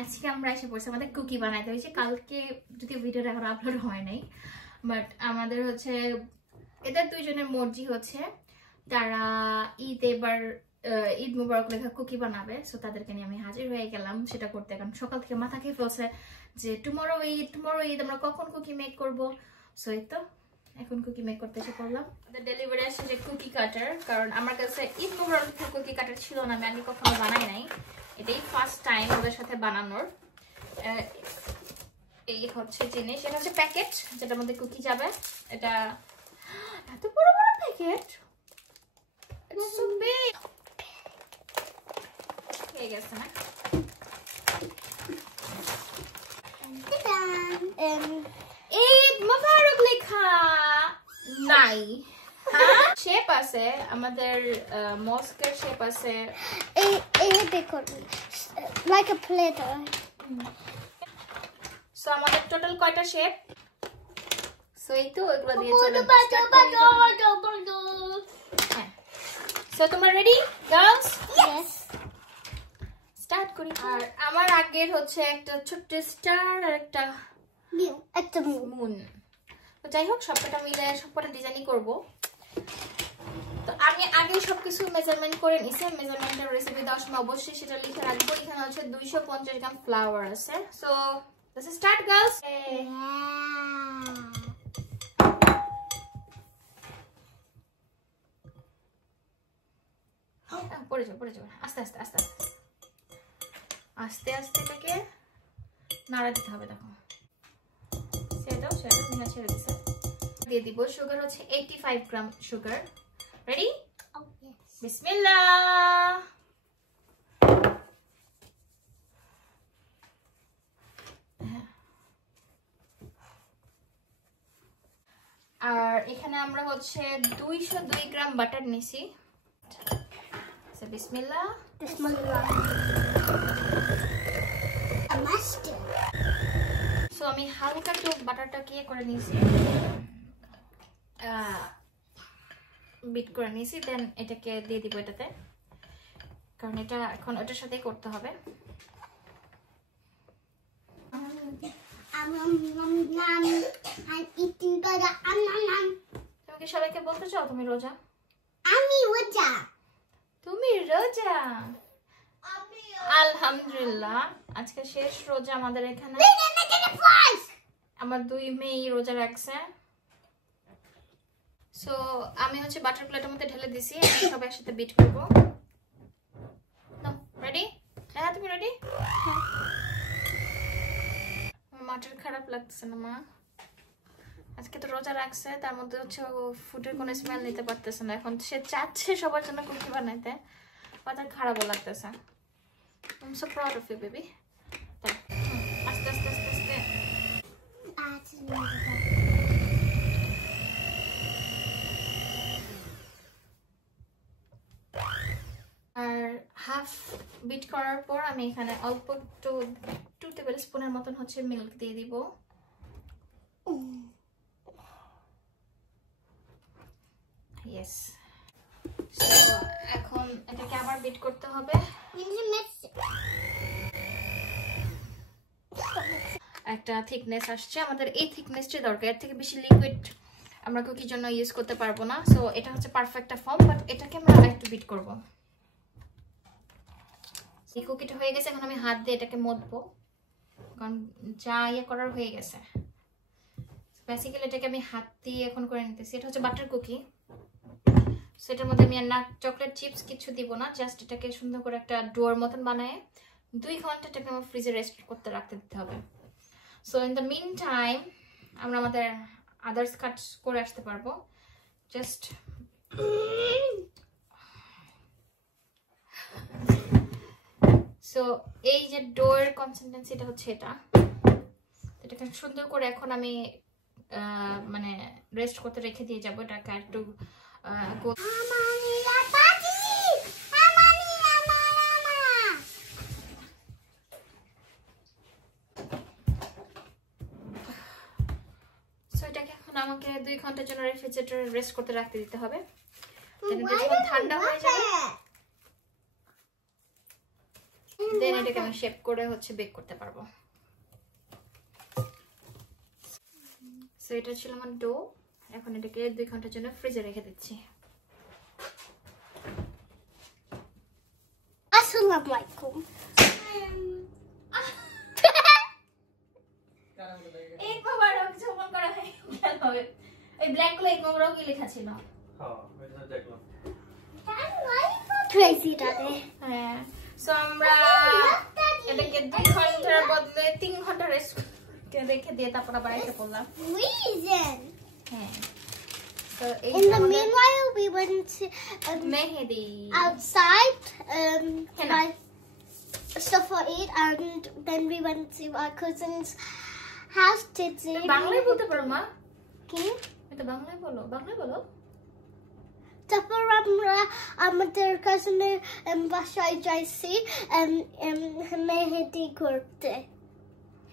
আজকে আমরা এসে পড়ছি আমাদের কুকি বানাইতে হয়েছে। কালকে যদি ভিডিওটা এখন আপলোড হয় নাই, বাট আমাদের হচ্ছে এদের দুইজনের মর্জি হচ্ছে তারা এবার ঈদ মুবারক লেখা কুকি বানাবে। সো তাদেরকে নিয়ে আমি হাজির হয়ে গেলাম সেটা করতে, কারণ সকাল থেকে মাথা খেয়ে ফেলছে যে টুমরো ঈদ আমরা কখন কুকি মেক করব। সো এই তো এখন কুকি মেক করতে এসে পড়লাম। ডেলিভারি আসে যে কুকি কাটার, কারণ আমার কাছে ঈদ মুবারক কুকি কাটার ছিল না, আমি আগে কখনো বানাই নাই, এটাই ফার্স্ট টাইম ওদের সাথে বানানোর। এই হচ্ছে জিনিস, এটা হচ্ছে প্যাকেট যেটার মধ্যে কুকি যাবে। এটা এত বড় বড় প্যাকেট, হয়ে গেছে না? ঈদ মুবারক লেখা নাই, শেপ আছে আমাদের মস্কের শেপ আছে, এই দেখো like a platter. সো আমাদের টোটাল কয়টা শেপ? সো এই তো এগুলো দিয়ে চলে। হ্যাঁ, সো তোমরা রেডি গার্লস? Yes. স্টার্ট করি। আর আমার আগের হচ্ছে একটা ছোট্ট স্টার আর একটা মুন। তো যাই হোক সবকটা মিলে সবকটা ডিজাইনই করব। তো আমি আগে সবকিছু মেজারমেন্ট করে নিছি, মেজারমেন্টের রেসিপি দেওয়ার সময় অবশ্যই সেটা লিখে রাখবো। এখানে হচ্ছে 250 গ্রাম ফ্লাওয়ার আছে। So let's start girls. পড়ে যাও আস্তে আস্তে আস্তে আস্তে আস্তে আস্তে এটাকে নাড়া দিতে হবে। দেখো সেটাও ছেড়ে দিছে। দিয়ে দিব সুগার হচ্ছে 85 গ্রাম সুগার। রেডি? বিসমিল্লাহ। আর এখানে আমরা হচ্ছে 202 গ্রাম বাটার নিছি। বিসমিল্লাহ। সো আমি হালকা একটু বাটারটা কি করে নিয়েছি, বিট করে নিয়েছি, দেন এটাকে দিয়ে দিব এটাতে, কারণ এটা এখন ওটার সাথেই করতে হবে। তুমি কি সবাইকে বলতে চাও তুমি রোজা? আমি রোজা। তুমি রোজা? আলহামদুলিল্লাহ আজকে শেষ রোজা আমাদের এখানে। আমার 2 মেয়ে রোজা রাখছে। সো আমি হচ্ছে বাটার প্লেটের মধ্যে ঢেলে দিছি, আমি সব একসাথে বিট করব। রেডি? হ্যাঁ তুমি রেডি? মাটার খারাপ লাগতেছে না মা, আজকে তো রোজা রাখছে, তার মধ্যে হচ্ছে ফুডের কোনো স্মেল নিতে পারতেছে না। এখন সে চাচ্ছে সবার জন্য কুকি বানাইতে, তার খারাপও লাগতেছে। I'm so proud of you, baby. আস্তে আস্তে আস্তে আস্তে আর হাফ বিট করার পর আমি এখানে অল্প একটু 2 টেবিল স্পুনের মতন হচ্ছে মিল্ক দিয়ে দিব। ইয়েস। সো এখন এটাকে আবার বিট করতে হবে। একটা থিকনেস আসছে, আমাদের এই থিকনেসটাই দরকার, এর থেকে বেশি লিকুইড আমরা কুকির জন্য ইউজ করতে পারবো না। সো এটা হচ্ছে পারফেক্ট ফর্ম, বাট এটাকে আমরা একটু বিট করব। এই কুকিটা হয়ে গেছে, এখন আমি হাত দিয়ে এটাকে মথবো, কারণ যা করার হয়ে গেছে। বেসিক্যালি এটাকে আমি হাত দিয়ে এখন করে নিতেছি। এটা হচ্ছে বাটার কুকি, সেটার মধ্যে আমি আর না চকলেট চিপস কিছু দিব না, জাস্ট এটাকে সুন্দর করে একটা ডোর মতন বানায় 2 ঘন্টা এটাকে আমার ফ্রিজে রেস্ট করতে রাখতে দিতে হবে। So in the mean time আমরা আমাদের আদার্স কাট করে আসতে পারবো। জাস্ট সো এই যে ডোয়ের কনসিস্টেন্সি এটা হচ্ছে এটাকে সুন্দর করে এখন আমি মানে রেস্ট করতে রেখে দিয়ে যাবো। এটাকে একটু আমাকে 2 ঘন্টার জন্য রেফ্রিজারেটরে রেস্ট করতে রাখতে দিতে হবে। যখন ঠান্ডা হয়ে যাবে দেন এটাকে আমি শেপ করে হচ্ছে বেক করতে পারবো। সো এটা ছিল আমার ডো। এখন এটাকে 2 ঘন্টার জন্য ফ্রিজে রেখে দিচ্ছি। Assalamualaikum. এক বাবার কিছু মন করা হয় কেন হবে? এই ব্ল্যাক গুলো এক বাবারও কি লেখা ছিল? হ্যাঁ, এটা দেখলাম। Crazy daddy. হ্যাঁ, সো আমরা এটাকে 2 ঘন্টার বদলে 3 ঘন্টা রেস্ট রেখে দিয়ে তারপর আবার এসে পড়লাম। Reason. হ্যাঁ, so In the meanwhile, we went to, Mehedi outside Henna. buy stuff for eat, and then we went to our cousin's house to do. বাংলায় বলতে পারো মা? Okay. এটা বাংলায় বলো, বাংলায় বলো। তারপর আমরা আমাদের কাজিনের বাসায় যাইছি মেহেদি করতে।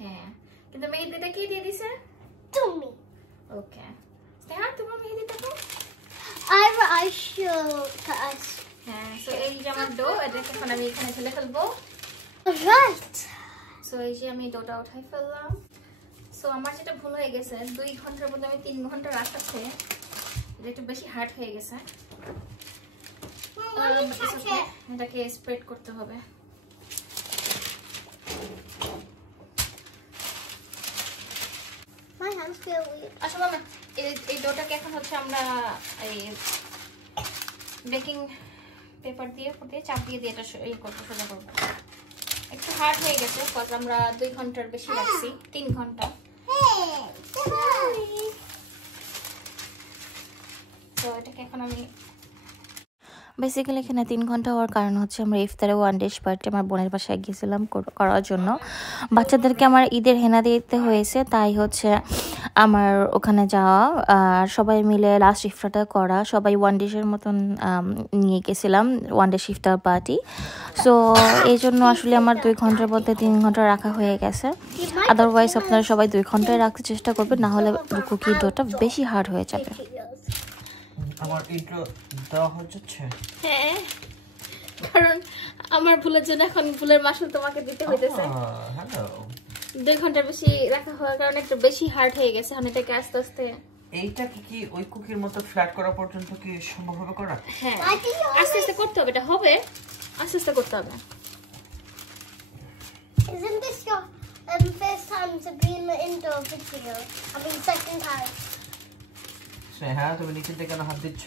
হ্যাঁ, কিন্তু মেহেদিটা কি দিয়ে দিছে? তুমি ওকে, স্নেহা তোমার মেহেদি দেখো। I show us. হ্যাঁ, সো এই যে আমার ডো, এটাকে এখন আমি এখানে ঢেলে ফেলবো। Right. সো এই যে আমি ডোটা উঠাই ফেললাম। সো আমার যেটা ভুল হয়ে গেছে, 2 ঘন্টার বদলে আমি 3 ঘন্টা রাখাচ্ছে, এটা একটু বেশি হার্ড হয়ে গেছে। এটাকে স্প্রেড করতে হবে। My hands feel weird. আসলে না, এই ডোটাকে এখন হচ্ছে আমরা এই বেকিং পেপার দিয়ে চাপ দিয়ে এটা এই করতে সোজা করবো। একটু হার্ড হয়ে গেছে, কজ আমরা 2 ঘন্টার বেশি রাখছি, 3 ঘন্টা। Hey, sorry. তো এটাকে এখন আমি বেসিক্যালি এখানে 3 ঘন্টা হওয়ার কারণ হচ্ছে আমরা ইফতারে 1 ডিশ পার্টি আমার বোনের বাসায় গিয়েছিলাম করার জন্য। বাচ্চাদেরকে আমার ঈদের হেনা দিতে হয়েছে, তাই হচ্ছে আমার ওখানে যাওয়া আর সবাই মিলে লাস্ট ইফতারটা করা, সবাই 1 ডিশের মতন নিয়ে গেছিলাম 1 ডিশ ইফতার পার্টি। সো এই জন্য আসলে আমার 2 ঘন্টার মধ্যে 3 ঘন্টা রাখা হয়ে গেছে। আদারওয়াইজ আপনারা সবাই 2 ঘন্টায় রাখতে চেষ্টা করবেন, না হলে কুকি ডোটা বেশি হার্ড হয়ে যাবে। আমার ইন্ট্রো দেওয়া হচ্ছে। হ্যাঁ, কারণ আমার ভুলের জন্য এখন ভুলের মাসুল তোমাকে দিতে হইতেছে। হ্যালো। 2 ঘন্টার বেশি রাখা হওয়ার কারণে একটু বেশি হার্ড হয়ে গেছে। এখন এটাকে আস্তে আস্তে এইটা কি ওই কুকির মতো ফ্ল্যাট করা পর্যন্ত কি সম্ভব হবে করা? হ্যাঁ, আস্তে আস্তে করতে হবে, এটা হবে আস্তে আস্তে করতে হবে। Isn't this your first time to be in the indoor video? I mean, second time. হ্যাঁ, তুমি নিচে থেকে কেন হাত দিচ্ছ?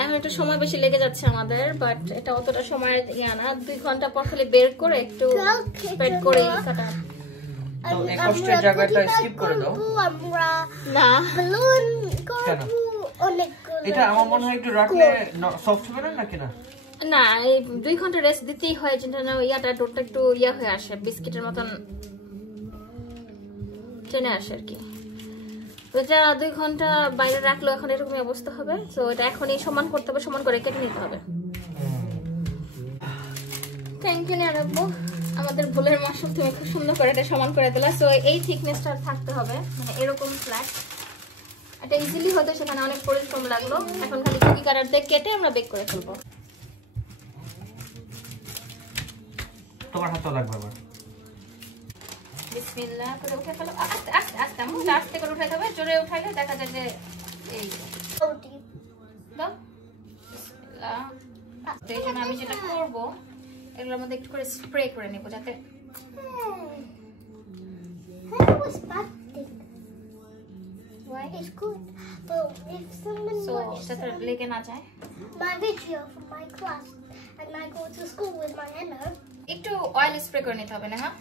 এখন একটু সময় বেশি লেগে যাচ্ছে আমাদের, বাট এটা অতটা সময় ইয়া না। 2 ঘন্টা পর খালি বের করে একটু স্প্রেড করে কাটা। তো এই কষ্টের জায়গাটা স্কিপ করে দাও। না, Balloon কেন? অনেকগুলো। এটা আমার মনে হয় একটু রাখলে সফট হবে না নাকি না? না, এই 2 ঘন্টা রেস্ট দিতেই হয়, যেটা না ইয়াটা ডোটা একটু ইয়া হয়ে আসে, বিস্কিটের মতন টেনে আসে আর কি। এটা 2 ঘন্টা বাইরে রাখলো, এখন এরকমই অবস্থা হবে। তো এটা এখনই সমান করতে হবে, সমান করে কেটে নিতে হবে। থ্যাংক ইউ নিয়ে রাখবো আমাদের ভুলের মাসুল, তুমি খুব সুন্দর করে এটা সমান করে দিলা। সো এই থিকনেসটা থাকতে হবে, মানে এরকম ফ্ল্যাট। এটা ইজিলি হতো, সেখানে অনেক পরিশ্রম লাগলো। এখন খালি কুকি কাটার দিয়ে কেটে আমরা বেক করে ফেলবো। তোমার হাতও লাগবে আবার। বিসমিল্লাহ করে উঠে ফেলো, আস্তে আস্তে আস্তে মুখটা আস্তে করে উঠাইতে হবে। জোরে উঠাইলে দেখা যায় যে এই দাও। বিসমিল্লাহ। তো এখানে আমি যেটা করবো, এগুলোর মধ্যে একটু করে স্প্রে করে নেবো যাতে That was bad thing. Why? It's good. But if someone watches যাতে লেগে না যায়। my video from my class and I go to school with my henna, একটু অয়েল স্প্রে করে নিতে হবে না? হ্যাঁ,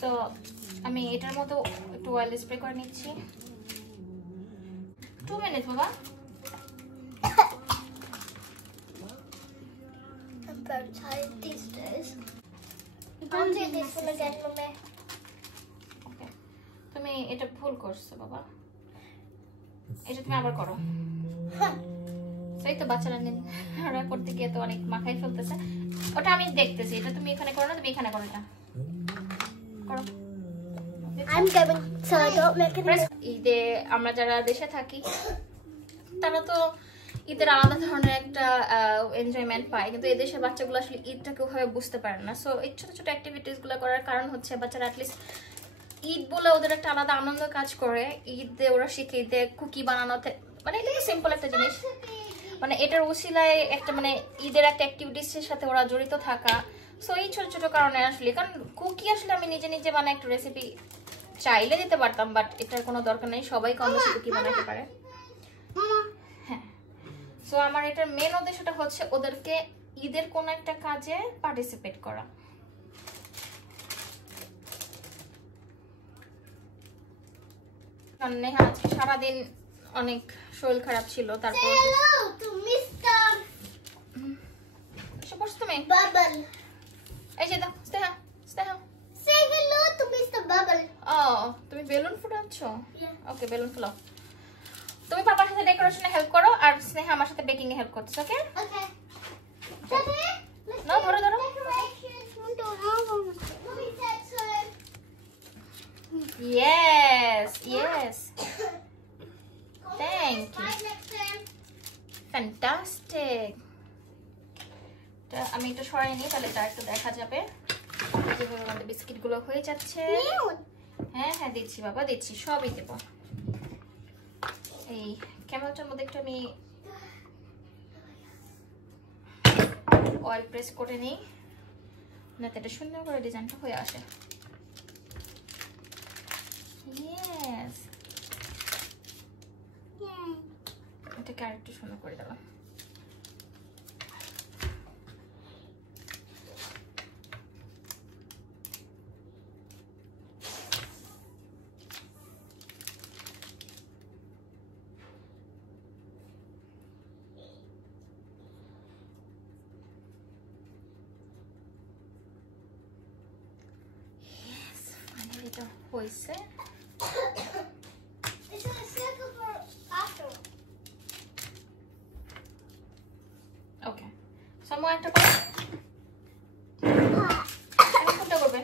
সো আমি এটার মতো একটু অয়েল স্প্রে করে নিচ্ছি। 2 মিনিট বাবা। I'm very tired these days. Don't do this one again, Mummy. ওকে, তুমি এটা ভুল করছো বাবা, এটা তুমি আবার করো। সেই তো বাচ্চারা ওরা করতে গিয়ে তো অনেক মাখাই ফেলতেছে। ওটা আমি দেখতেছি, এটা তুমি এখানে করো না, তুমি এখানে করো, এটা করো। I'm going so I don't make it. ঈদে আমরা যারা দেশে থাকি তারা তো ঈদের আলাদা ধরনের একটা এনজয়মেন্ট পায়, কিন্তু এদেশের বাচ্চাগুলো আসলে ঈদটাকে ওভাবে বুঝতে পারে না। সো এই ছোট ছোট অ্যাক্টিভিটিসগুলো করার কারণ হচ্ছে বাচ্চারা অ্যাটলিস্ট ঈদ বলে ওদের একটা আলাদা আনন্দ কাজ করে। ঈদে ওরা শিখে, ঈদে কুকি বানানোতে, মানে এটা সিম্পল একটা জিনিস, মানে এটার উসিলায় একটা মানে ঈদের একটা অ্যাক্টিভিটিসের সাথে ওরা জড়িত থাকা। সো এই ছোট ছোট কারণে আসলে, কারণ কুকি আসলে আমি নিজে নিজে বানাই একটা রেসিপি চাইলে দিতে পারতাম, বাট এটার কোনো দরকার নেই, সবাই কম বেশি কুকি বানাতে পারে। হ্যাঁ, সো আমার এটার মেন উদ্দেশ্যটা হচ্ছে ওদেরকে ঈদের কোনো একটা কাজে পার্টিসিপেট করা। কারণ নেহা আজকে সারাদিন অনেক শরীর খারাপ ছিল, তারপর এসে বসো তুমি। এই যে দাও, Sneha Sneha Say hello to Mr. Bubble. তুমি বেলুন ফুটাচ্ছ? ওকে, বেলুন ফুলাও। তুমি পাপার সাথে ডেকোরেশনে হেল্প করো, আর স্নেহা আমার সাথে বেকিং এ হেল্প করতেছে। ওকে Okay. নাও, ধরো ধরো। Yes, yes. Thank you. Fantastic. আমি একটু সরাই নিই, তাহলে এটা একটু দেখা যাবে। যেভাবে আমাদের বিস্কিট গুলো হয়ে যাচ্ছে। হ্যাঁ হ্যাঁ দিচ্ছি বাবা, দিচ্ছি, সবই দেবো। এই ক্যামেরাটার মধ্যে একটু আমি অয়েল প্রেস করে নিই, যাতে এটা সুন্দর করে ডিজাইনটা হয়ে আসে। ইয়েস, এটাকে আরেকটু সুন্দর করে দিলাম। এটা হইছে। ওকে, সামু একটা করো। কোনটা করবে?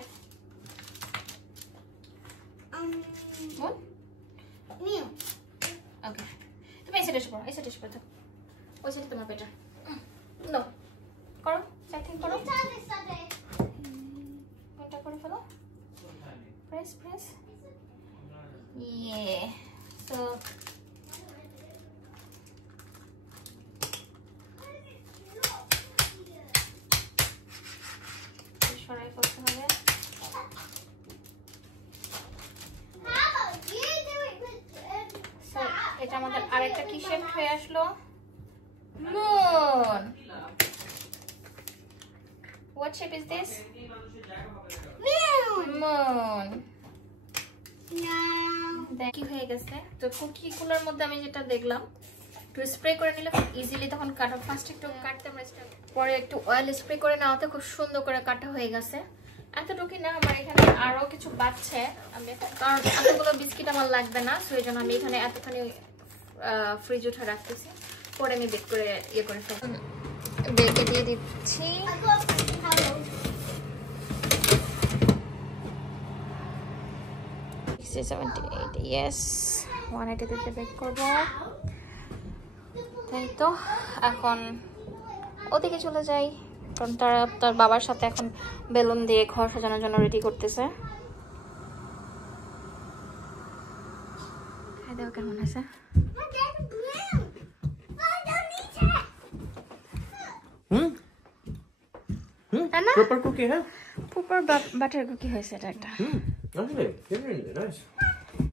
বল। ওকে, তুমি এই সাইডে এসে পড়ো, এই সাইডে এসে পড়ো। ওই সাইডে তোমার বেটার। নো, করো, সেটিং করো। কোনটা করে ফেলো। Press, press. Yeah. So সরাই করতে হবে। So এটা আমাদের আরেকটা কি শেপ হয়ে আসলো? Moon. What shape is this? Moon. কি হয়ে গেছে? তো কুকি গুলোর মধ্যে আমি যেটা দেখলাম, একটু স্প্রে করে নিলে খুব ইজিলি তখন কাটা। ফার্স্ট একটু কাটতে আমরা পরে একটু অয়েল স্প্রে করে নেওয়াতে খুব সুন্দর করে কাটা হয়ে গেছে। এতটুকুই না, আমার এখানে আরো কিছু বাচ্চা, আমি কারণ এতগুলো বিস্কিট আমার লাগবে না, সেই জন্য আমি এখানে এতখানি ফ্রিজ উঠে রাখতেছি, পরে আমি বেক করে ইয়ে করে ফেলবো। বেকে দিয়ে দিচ্ছি। Yes, 180 বেক করব। তাই তো এখন ওদিকে চলে যাই, কারণ তারা তার বাবার সাথে এখন বেলুন দিয়ে ঘর সাজানোর জন্য রেডি করতেছে। খাই দাও, কেমন আছে? Proper cookie, huh? Proper butter cookie হয়েছে এটা একটা। Lovely. Really nice.